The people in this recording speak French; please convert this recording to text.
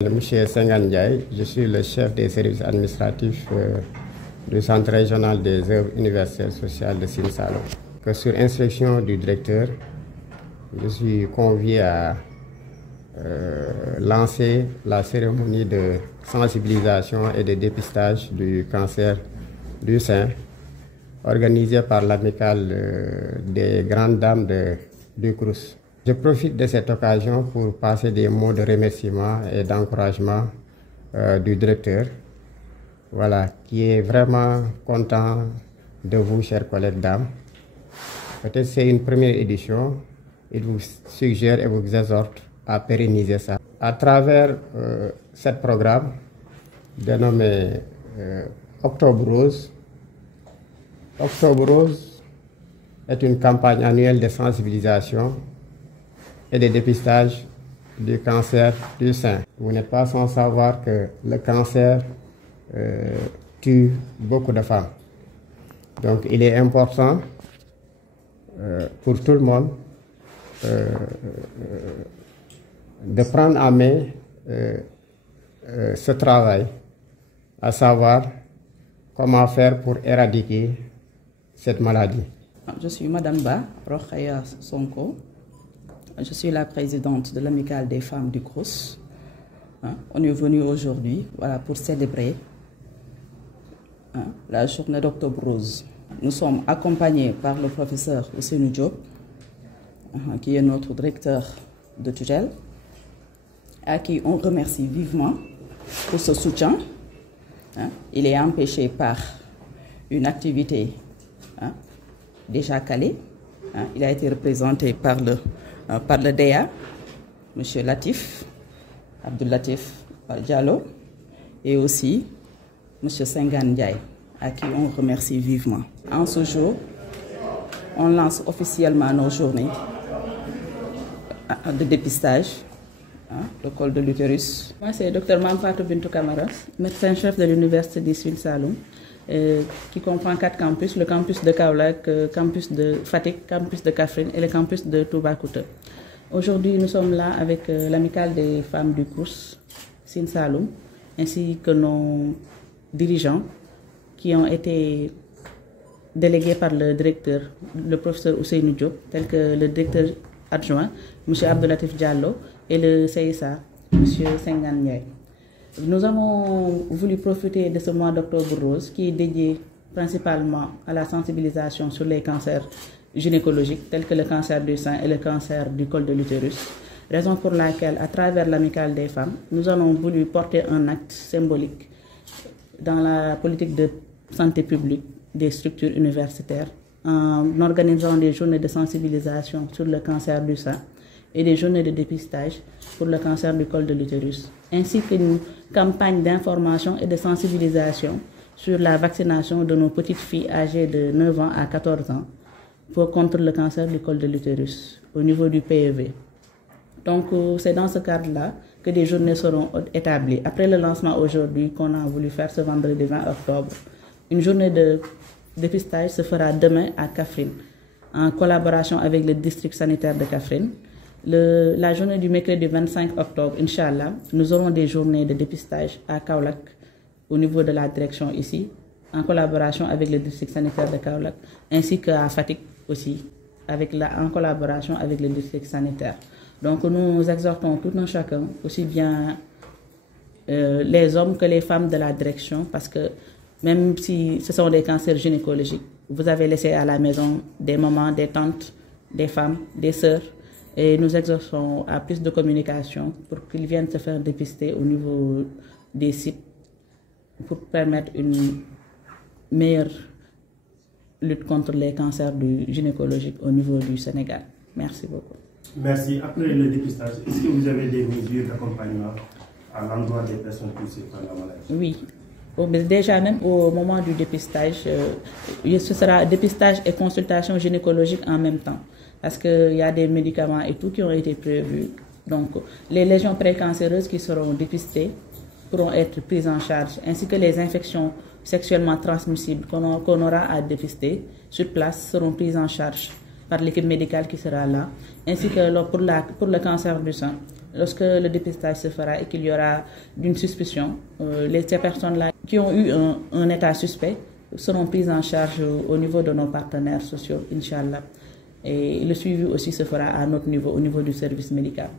Monsieur Sengan Ndiaye, je suis le chef des services administratifs du Centre régional des œuvres universelles sociales de Sine Saloum. Sur instruction du directeur, je suis convié à lancer la cérémonie de sensibilisation et de dépistage du cancer du sein organisée par l'amicale des grandes dames du Crous. Je profite de cette occasion pour passer des mots de remerciement et d'encouragement du directeur, qui est vraiment content de vous, chers collègues dames. Peut-être c'est une première édition, il vous suggère et vous exhorte à pérenniser ça. À travers ce programme dénommé Octobre Rose, Octobre Rose est une campagne annuelle de sensibilisation et de dépistage du cancer du sein. Vous n'êtes pas sans savoir que le cancer tue beaucoup de femmes. Donc il est important pour tout le monde de prendre en main ce travail, à savoir comment faire pour éradiquer cette maladie. Je suis Madame Ba, Rokhaya Sonko. Je suis la présidente de l'amicale des femmes du Crous. On est venu aujourd'hui pour célébrer la journée d'Octobre Rose. Nous sommes accompagnés par le professeur Ousseynou Diop, qui est notre directeur de tutelle, à qui on remercie vivement pour ce soutien. Il est empêché par une activité déjà calée. Il a été représenté par le DEA, M. Latif, Abdul Latif Diallo, et aussi M. Sengan Ndiaye, à qui on remercie vivement. En ce jour, on lance officiellement nos journées de dépistage, le col de l'utérus. Moi, c'est le Dr Mampatou Bintou Camara, médecin-chef de l'Université de Sine Saloum, qui comprend 4 campus, le campus de Kaolack, campus de Fatick, campus de Kaffrine et le campus de Toubacouta. Aujourd'hui, nous sommes là avec l'amicale des femmes du Crous, Sine Saloum, ainsi que nos dirigeants qui ont été délégués par le directeur, le professeur Ousseynou Diop, tel que le directeur adjoint, M. Abdul Latif Diallo, et le CSA, M. Sengan Ndiaye. Nous avons voulu profiter de ce mois d'Octobre Rose qui est dédié principalement à la sensibilisation sur les cancers gynécologiques tels que le cancer du sein et le cancer du col de l'utérus. Raison pour laquelle, à travers l'amicale des femmes, nous avons voulu porter un acte symbolique dans la politique de santé publique des structures universitaires en organisant des journées de sensibilisation sur le cancer du sein et des journées de dépistage pour le cancer du col de l'utérus, ainsi qu'une campagne d'information et de sensibilisation sur la vaccination de nos petites filles âgées de 9 ans à 14 ans contre le cancer du col de l'utérus au niveau du PEV. Donc c'est dans ce cadre-là que des journées seront établies. Après le lancement aujourd'hui qu'on a voulu faire ce vendredi 20 octobre, une journée de dépistage se fera demain à Kaffrine, en collaboration avec le district sanitaire de Kaffrine. La journée du mercredi 25 octobre, Inch'Allah, nous aurons des journées de dépistage à Kaolack, au niveau de la direction ici, en collaboration avec le district sanitaire de Kaolack, ainsi qu'à Fatick aussi, en collaboration avec le district sanitaire. Donc nous exhortons tout un chacun, aussi bien les hommes que les femmes de la direction, parce que même si ce sont des cancers gynécologiques, vous avez laissé à la maison des mamans, des tantes, des femmes, des sœurs, et nous exhortons à plus de communication pour qu'ils viennent se faire dépister au niveau des sites pour permettre une meilleure lutte contre les cancers gynécologiques au niveau du Sénégal. Merci beaucoup. Merci. Après le dépistage, est-ce que vous avez des mesures d'accompagnement à l'endroit des personnes touchées par la maladie? Oui. Déjà même au moment du dépistage, ce sera dépistage et consultation gynécologique en même temps. Parce qu'il y a des médicaments et tout qui ont été prévus. Donc les lésions précancéreuses qui seront dépistées pourront être prises en charge, ainsi que les infections sexuellement transmissibles qu'on aura à dépister sur place seront prises en charge par l'équipe médicale qui sera là, ainsi que pour le cancer du sein. Lorsque le dépistage se fera et qu'il y aura une suspicion, ces personnes-là qui ont eu un état suspect seront prises en charge au niveau de nos partenaires sociaux, Inch'Allah. Et le suivi aussi se fera à notre niveau, au niveau du service médical.